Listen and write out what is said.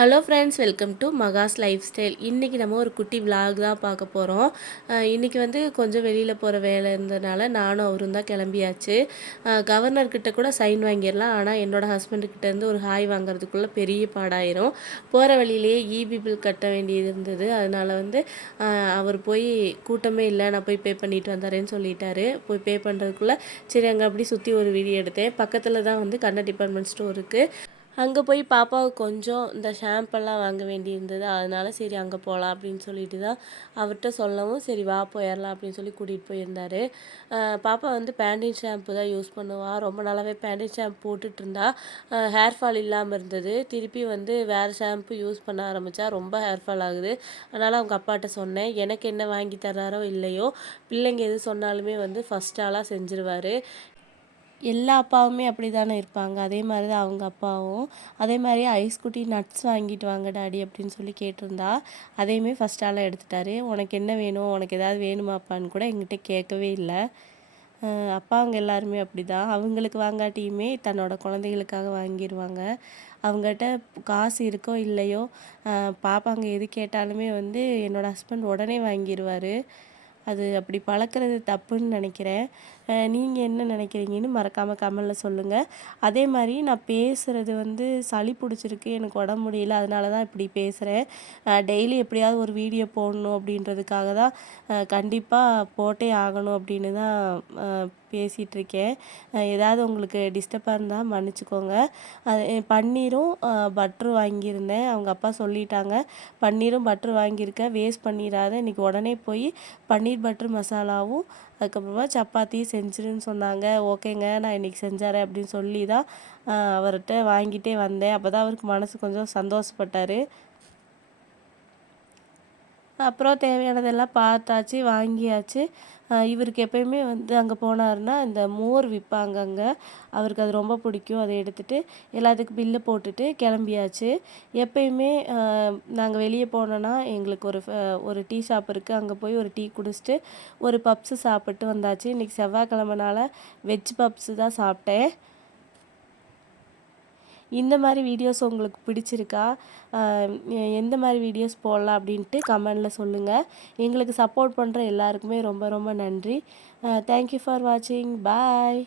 Hello friends, welcome to Maha's lifestyle. இன்றைக்கி நம்ம ஒரு குட்டி விலாக் தான் பார்க்க போகிறோம். இன்றைக்கி வந்து கொஞ்சம் வெளியில் போகிற வேலை இருந்ததுனால நானும் அவரும் தான் கிளம்பியாச்சு. கவர்னர்கிட்ட கூட சைன் வாங்கிடலாம், ஆனால் என்னோடய ஹஸ்பண்டுக்கிட்டேருந்து ஒரு ஹாய் வாங்குறதுக்குள்ளே பெரிய பாடாயிரும். போகிற வழியிலேயே இபி பில் கட்ட வேண்டியது இருந்தது. அதனால் வந்து அவர் போய் கூட்டமே இல்லை, நான் போய் பே பண்ணிட்டு வந்துடுறேன்னு சொல்லிட்டாரு. போய் பே பண்ணுறதுக்குள்ளே சரி அங்கே அப்படி சுற்றி ஒரு வீடியோ எடுத்தேன். பக்கத்தில் தான் வந்து கண்ணா டிபார்ட்மெண்ட் ஸ்டோர் இருக்குது. அங்கே போய் பாப்பாவுக்கு கொஞ்சம் இந்த ஷாம்பெல்லாம் வாங்க வேண்டியிருந்தது. அதனால சரி அங்கே போகலாம் அப்படின்னு சொல்லிட்டு தான் அவர்கிட்ட சொல்லவும், சரி வா போயிடலாம் அப்படின்னு சொல்லி கூட்டிகிட்டு போயிருந்தார். பாப்பா வந்து பேண்டின் ஷாம்பு தான் யூஸ் பண்ணுவாள். ரொம்ப நாளாகவே பேண்டின் ஷாம்பு போட்டுட்டு இருந்தா. ஹேர் ஃபால் இல்லாமல் இருந்தது. திருப்பி வந்து வேறு ஷாம்பு யூஸ் பண்ண ஆரம்பித்தா ரொம்ப ஹேர் ஃபால் ஆகுது. அதனால் அவங்க அப்பாட்ட சொன்னேன், எனக்கு என்ன வாங்கி தர்றாரோ இல்லையோ பிள்ளைங்க எது சொன்னாலுமே வந்து ஃபஸ்ட் ஆளாக செஞ்சுருவார். எல்லா அப்பாவுமே அப்படி தானே இருப்பாங்க. அதே மாதிரி தான் அவங்க அப்பாவும். அதே மாதிரி ஐஸ்குட்டி நட்ஸ் வாங்கிட்டு வாங்க டாடி அப்படின்னு சொல்லி கேட்டிருந்தா. அதையுமே ஃபஸ்ட் ஆளாக எடுத்துட்டாரு. உனக்கு என்ன வேணும், உனக்கு ஏதாவது வேணுமாப்பான்னு கூட எங்கிட்ட கேட்கவே இல்லை. அப்பாங்க எல்லாருமே அப்படி தான். அவங்களுக்கு வாங்காட்டியுமே தன்னோட குழந்தைகளுக்காக வாங்கிடுவாங்க. அவங்ககிட்ட காசு இருக்கோ இல்லையோ பாப்பாங்க எது கேட்டாலுமே வந்து என்னோடய ஹஸ்பண்ட் உடனே வாங்கிடுவார். அது அப்படி பழக்கிறது தப்புன்னு நினைக்கிறேன். நீங்கள் என்ன நினைக்கிறீங்கன்னு மறக்காமல் கமெண்டில் சொல்லுங்கள். அதே மாதிரி நான் பேசுகிறது வந்து சளி பிடிச்சிருக்கு, எனக்கு உடம்பு முடியல, அதனால தான் இப்படி பேசுகிறேன். டெய்லி எப்படியாவது ஒரு வீடியோ போடணும் அப்படின்றதுக்காக தான் கண்டிப்பாக போட்டே ஆகணும் அப்படின்னு தான் பேசிகிட்ருக்கேன். ஏதாவது உங்களுக்கு டிஸ்டர்பாக இருந்தால் மன்னிச்சிக்கோங்க. அது பன்னீரும் பட்டரும் வாங்கியிருந்தேன். அவங்க அப்பா சொல்லிட்டாங்க, பன்னீரும் பட்டர் வாங்கியிருக்கேன், வேஸ்ட் பண்ணிடாத, இன்றைக்கி உடனே போய் பன்னீர் பட்டர் மசாலாவும் அதுக்கப்புறமா சப்பாத்தியும் செஞ்சிருன்னு சொன்னாங்க. ஓகேங்க, நான் இன்றைக்கி செஞ்சாரேன் அப்படின்னு சொல்லி தான் அவர்கிட்ட வாங்கிட்டே வந்தேன். அப்போ தான் அவருக்கு மனசு கொஞ்சம் சந்தோஷப்பட்டார். அப்புறம் தேவையானதெல்லாம் பார்த்தாச்சு, வாங்கியாச்சு. இவருக்கு எப்பயுமே வந்து அங்கே போனாருன்னா இந்த மோர் விற்பாங்க அங்கே. அவருக்கு அது ரொம்ப பிடிக்கும். அதை எடுத்துகிட்டு எல்லாத்துக்கும் பில்லு போட்டுட்டு கிளம்பியாச்சு. எப்பயுமே நாங்கள் வெளியே போனோன்னா எங்களுக்கு ஒரு டீ ஷாப் இருக்குது. அங்கே போய் ஒரு டீ குடிச்சிட்டு ஒரு பப்ஸு சாப்பிட்டு வந்தாச்சு. இன்றைக்கி செவ்வாய்க்கிழமைனால வெஜ் பப்ஸு தான் சாப்பிட்டேன். இந்த மாதிரி வீடியோஸ் உங்களுக்கு பிடிச்சிருக்கா, எந்த மாதிரி வீடியோஸ் போடலாம் அப்படின்ட்டு கமெண்டில் சொல்லுங்கள். எங்களுக்கு சப்போர்ட் பண்ணுற எல்லாருக்குமே ரொம்ப ரொம்ப நன்றி. தேங்க்யூ ஃபார் வாட்சிங். பாய்.